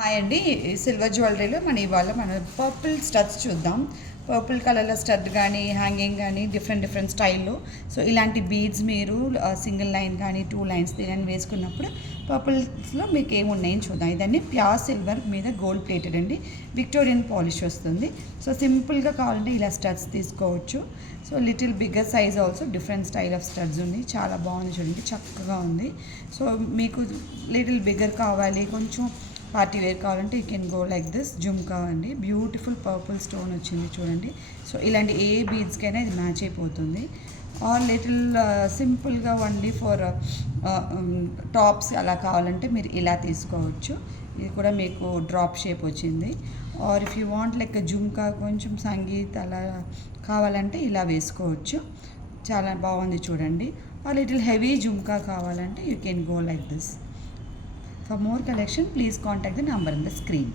Hi అండి. Silver జ్యువెలరీలో ఇవాళ purple studs చూద్దాం. పర్పుల్ కలర్‌లో స్టడ్ గానీ, హ్యాంగింగ్ గానీ డిఫరెంట్ స్టైల్‌లో. సో, ఇలాంటి బీడ్స్ మీరు సింగిల్ లైన్ కానీ, 2 లైన్స్ గానీ వేసుకున్నప్పుడు పర్పుల్స్‌లో మీకు ఏమున్నాయని చూద్దాం. ఇదన్నీ ప్యూర్ సిల్వర్ మీద గోల్డ్ ప్లేటెడ్ అండి. విక్టోరియన్ పాలిష్ వస్తుంది. సో, సింపుల్‌గా కావాలంటే ఇలా స్టడ్స్ తీసుకోవచ్చు. So, little bigger size also different style of studs ఉంది. చాలా బాగుంది చూడండి, చక్కగా ఉంది. సో, మీకు లిటిల్ బిగ్గర్ కావాలి, కొంచెం పార్టీ వేర్ కావాలంటే you can go like this. Jhumka అండి, బ్యూటిఫుల్ పర్పుల్ స్టోన్ వచ్చింది చూడండి. సో, ఇలాంటి ఏ బీడ్స్కైనా ఇది మ్యాచ్ అయిపోతుంది. ఆర్ లిటిల్ సింపుల్గా ఓన్లీ ఫర్ టాప్స్ అలా కావాలంటే మీరు ఇలా తీసుకోవచ్చు. ఇది కూడా మీకు డ్రాప్ షేప్ వచ్చింది. Or if you want like jhumka కొంచెం సంగీత్ అలా కావాలంటే ఇలా వేసుకోవచ్చు. చాలా బాగుంది చూడండి. ఆర్ లిటిల్ హెవీ జుమ్కా కావాలంటే you can go like this. For more collection, please contact the number on the screen.